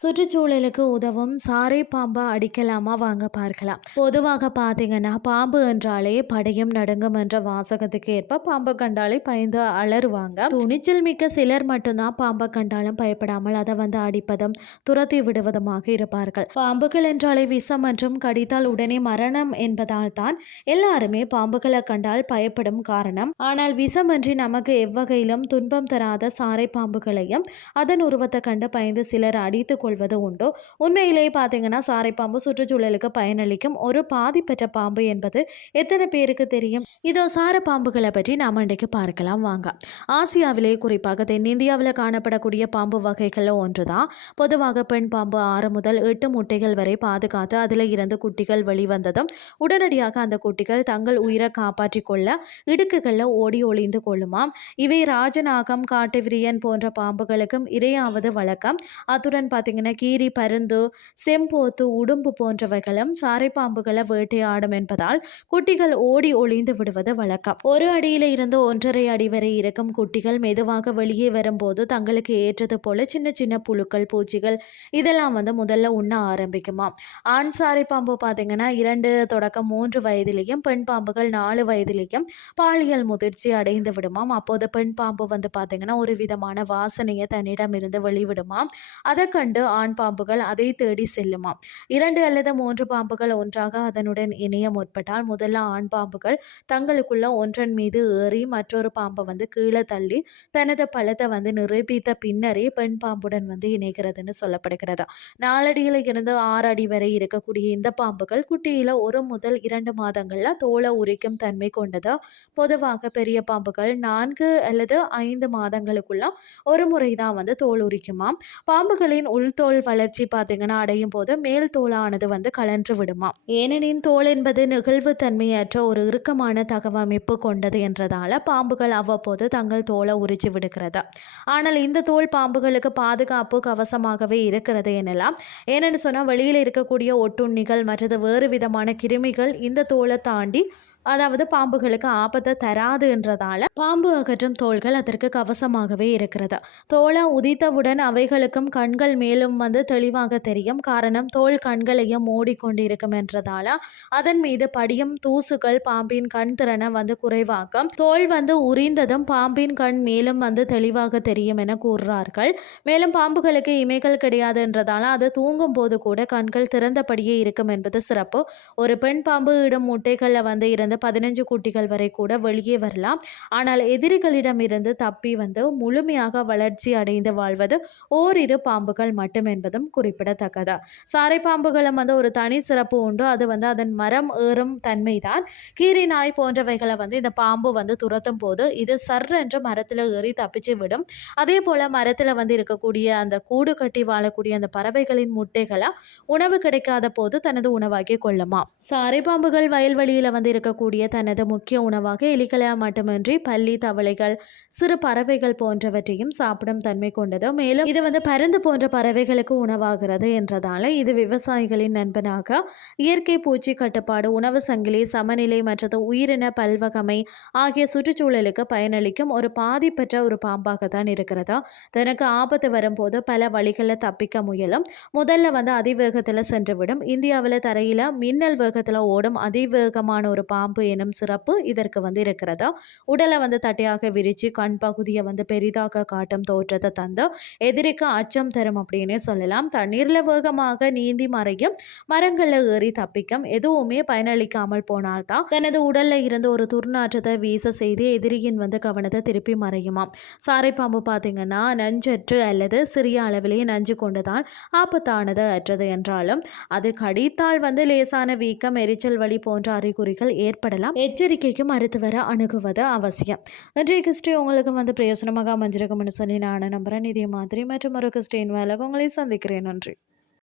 சுற்றுச்சூழலுக்கு உதவும் சாரை பாம்பை அடிக்கலாமா? வாங்க பார்க்கலாம். பொதுவாக பார்த்தீங்கன்னா பாம்பு என்றாலே படையும் நடுங்கும் என்ற வாசகத்துக்கு ஏற்ப பாம்பை கண்டாலே பயந்து அலறுவாங்க. துணிச்சல் மிக்க சிலர் மட்டும்தான் பாம்பை கண்டாலும் பயப்படாமல் அதை வந்து அடிப்பதும் துரத்தி விடுவதுமாக இருப்பார்கள். பாம்புகள் என்றாலே விஷம் மற்றும் கடித்தால் உடனே மரணம் என்பதால் தான் எல்லாருமே பாம்புகளை கண்டால் பயப்படும் காரணம். ஆனால் விஷமன்றி நமக்கு எவ்வகையிலும் துன்பம் தராத சாரை பாம்புகளையும் அதன் உருவத்தை கண்டு பயந்து சிலர் அடித்துக் கொள்வது உண்டோ? உண்மையிலேயே பார்த்தீங்கன்னா சாரை பாம்பு சுற்றுச்சூழலுக்கு பயனளிக்கும் ஒரு பாதி பெற்ற பாம்பு என்பது எத்தனை பேருக்கு தெரியும்? இதோ சார பாம்புகளை பற்றி நாம் இன்றைக்கு பார்க்கலாம். வாங்க. ஆசியாவிலே குறிப்பாக தென்னிந்தியாவில் காணப்படக்கூடிய பாம்பு வகைகளில் ஒன்று தான் பொதுவாக பெண் பாம்பு ஆறு முதல் எட்டு முட்டைகள் வரை பாதுகாத்து அதில் இருந்து குட்டிகள் வெளிவந்ததும் உடனடியாக அந்த குட்டிகள் தங்கள் உயிரை காப்பாற்றிக் கொள்ள இடுக்குகளில் ஓடி ஒளிந்து கொள்ளுமாம். இவை ராஜநாகம் காட்டுவிரியன் போன்ற பாம்புகளுக்கும் இரையாவது வழக்கம். அத்துடன் பார்த்தீங்கன்னா கீரி பருந்து செம்போத்து உடும்பு போன்றவைகளும் சாரை பாம்புகளை வேட்டையாடும் என்பதால் குட்டிகள் ஓடி ஒளிந்து விடுவது வழக்கம். ஒரு அடியில இருந்து ஒன்றரை அடி வரை இருக்கும் குட்டிகள் மெதுவாக வெளியே வரும்போது தங்களுக்கு ஏற்றது போல சின்ன சின்ன புழுக்கள் பூச்சிகள் இதெல்லாம் வந்து முதல்ல உண்ண ஆரம்பிக்குமா? ஆண் சாரை பாம்பு பார்த்தீங்கன்னா இரண்டு தொடக்கம் மூன்று வயதிலேயும் பெண் பாம்புகள் நாலு வயதிலேயும் பாலியல் முதிர்ச்சி அடைந்து விடுமாம். அப்போது பெண் பாம்பு வந்து பார்த்தீங்கன்னா ஒரு விதமான வாசனையை தன்னிடம் இருந்து வெளிவிடுமாம். அதை கண்டு ஆண் பாம்புகள் அதை தேடி செல்லுமாம். இரண்டு அல்லது மூன்று பாம்புகள் ஒன்றாக அதனுடன் இணைய முற்பட்டால் முதல்ல ஆண் பாம்புகள் தங்களுக்குள்ள ஒன்றன் மீது ஏறி மற்றொரு பாம்பை வந்து கீழே தள்ளி தனது பழத்தை வந்து நிரூபித்த பின்னரே பெண் பாம்புடன் வந்து இணைகிறதுன்னு சொல்லப்படுகிறது. நாலடியில் இருந்து ஆறு அடி வரை இருக்கக்கூடிய இந்த பாம்புகள் குட்டியில ஒரு முதல் இரண்டு மாதங்கள்ல தோலை உரிக்கும் தன்மை கொண்டது. பொதுவாக பெரிய பாம்புகள் நான்கு அல்லது ஐந்து மாதங்களுக்குள்ள ஒரு முறை தான் வந்து தோல் உரிக்குமாம். பாம்புகளின் உள் தோல் வளர்ச்சி பார்த்தீங்கன்னா அடையும் போது மேல் தோலானது வந்து கலன்று விடுமா? ஏனெனின் தோல் என்பது நெகிழ்வு தன்மையற்ற ஒரு இறுக்கமான தகவமைப்பு கொண்டது என்றதால பாம்புகள் அவ்வப்போது தங்கள் தோலை உரிச்சு விடுகிறது? ஆனால் இந்த தோல் பாம்புகளுக்கு பாதுகாப்பு கவசமாகவே இருக்கிறது எனலாம். ஏனென்னு சொன்னால் வெளியில் இருக்கக்கூடிய ஒட்டுண்ணிகள் மற்றது வேறு விதமான கிருமிகள் இந்த தோலை தாண்டி அதாவது பாம்புகளுக்கு ஆபத்தை தராதுன்றதால பாம்பு அகற்றும் தோள்கள் அதற்கு கவசமாகவே இருக்கிறது. தோலை உதித்தவுடன் அவைகளுக்கும் கண்கள் மேலும் வந்து தெளிவாக தெரியும். காரணம் தோல் கண்களையும் மூடிக்கொண்டிருக்கும் என்றதால அதன் மீது படியும் தூசுகள் பாம்பின் கண் திறனை வந்து குறைவாக்கும். தோல் வந்து உரிந்ததும் பாம்பின் கண் மேலும் வந்து தெளிவாக தெரியும் என கூறுறார்கள் மேலும் பாம்புகளுக்கு இமைகள் கிடையாதுன்றதால அது தூங்கும் போது கூட கண்கள் திறந்தபடியே இருக்கும் என்பது சிறப்பு. ஒரு பெண் பாம்பு இடும் முட்டைகளில் வந்து இருந்த பதினஞ்சு குட்டிகள் வரை கூட வெளியே வரலாம். ஆனால் எதிரிகளிடமிருந்து தப்பி வந்து முழுமையாக வளர்ச்சி அடைந்து வாழ்வது ஓரிரு பாம்புகள் மட்டும் என்பதும் குறிப்பிடத்தக்கது. சாரை பாம்புகளும் வந்து ஒரு தனி சிறப்பு உண்டு. அது வந்து அதன் மரம் ஏறும் தன்மைதான். கீரி நாய் போன்றவைகளை வந்து இந்த பாம்பு வந்து துரத்தும் போது இது சர்ரென்று மரத்தில் ஏறி தப்பிச்சு விடும். அதே போல் மரத்தில் வந்து இருக்கக்கூடிய அந்த கூடு கட்டி வாழக்கூடிய அந்த பறவைகளின் முட்டைகளை உணவு கிடைக்காத போது தனது உணவாக்கி கொள்ளுமா சாரை பாம்புகள் வயல்வெளியில் வந்து இருக்கக்கூடிய தனது முக்கிய உணவாக எலிகளை மட்டுமின்றி பள்ளி தவளைகள் சிறு பறவைகள் போன்றவற்றையும் சாப்பிடும் தன்மை கொண்டது. மேலும் இது வந்து பருந்து போன்ற பறவைகளுக்கு உணவாகிறது என்றதால இது விவசாயிகளின் நண்பனாக இயற்கை பூச்சி கட்டுப்பாடு உணவு சங்கிலி சமநிலை மற்றது உயிரின பல்வகமை ஆகிய சுற்றுச்சூழலுக்கு பயனளிக்கும் ஒரு பாதி பெற்ற ஒரு பாம்பாக தான் இருக்கிறதா? தனக்கு ஆபத்து வரும்போது பல வழிகளில் தப்பிக்க முயலும். முதல்ல வந்து அதிவேகத்தில் சென்றுவிடும். இந்தியாவில் தரையில் மின்னல் வேகத்தில் ஓடும் அதிவேகமான ஒரு பாம்பு எனும் சிறப்பு இதற்கு வந்து இருக்கிறதா? உடலை வந்து தட்டையாக விரித்து கண் பகுதியை வந்து பெரிதாக காட்டும் தோற்றத்தை தந்து எதிரிக்கு அச்சம் தரும் அப்படின்னே சொல்லலாம். தண்ணீரில் வேகமாக நீந்தி மறையும் மரங்களில் ஏறி தப்பிக்கும் எதுவுமே பயனளிக்காமல் போனால்தான் தனது உடல்ல இருந்து ஒரு துர்நாற்றத்தை வீச செய்து எதிரியின் வந்து கவனத்தை திருப்பி மறையுமாம். சாரை பாம்பு பார்த்தீங்கன்னா நஞ்சற்று அல்லது சிறிய அளவிலேயே நஞ்சு கொண்டுதான் ஆபத்தானது அற்றது என்றாலும் அது கடித்தால் வந்து லேசான வீக்கம் எரிச்சல் வலி போன்ற அறிகுறிகள் ஏற்படலாம் எச்சரிக்கைக்கு மருத்துவரை அணுகுவது அவசியம். இன்றைய கிறிஸ்டி உங்களுக்கு வந்து பிரயோசனமாக அமைஞ்சிருக்கும்னு சொல்லி நான் நம்புகிறேன் இதே மாதிரி மற்றும் ஒரு கிறிஸ்டின் வேலை உங்களை சந்திக்கிறேன். நன்றி.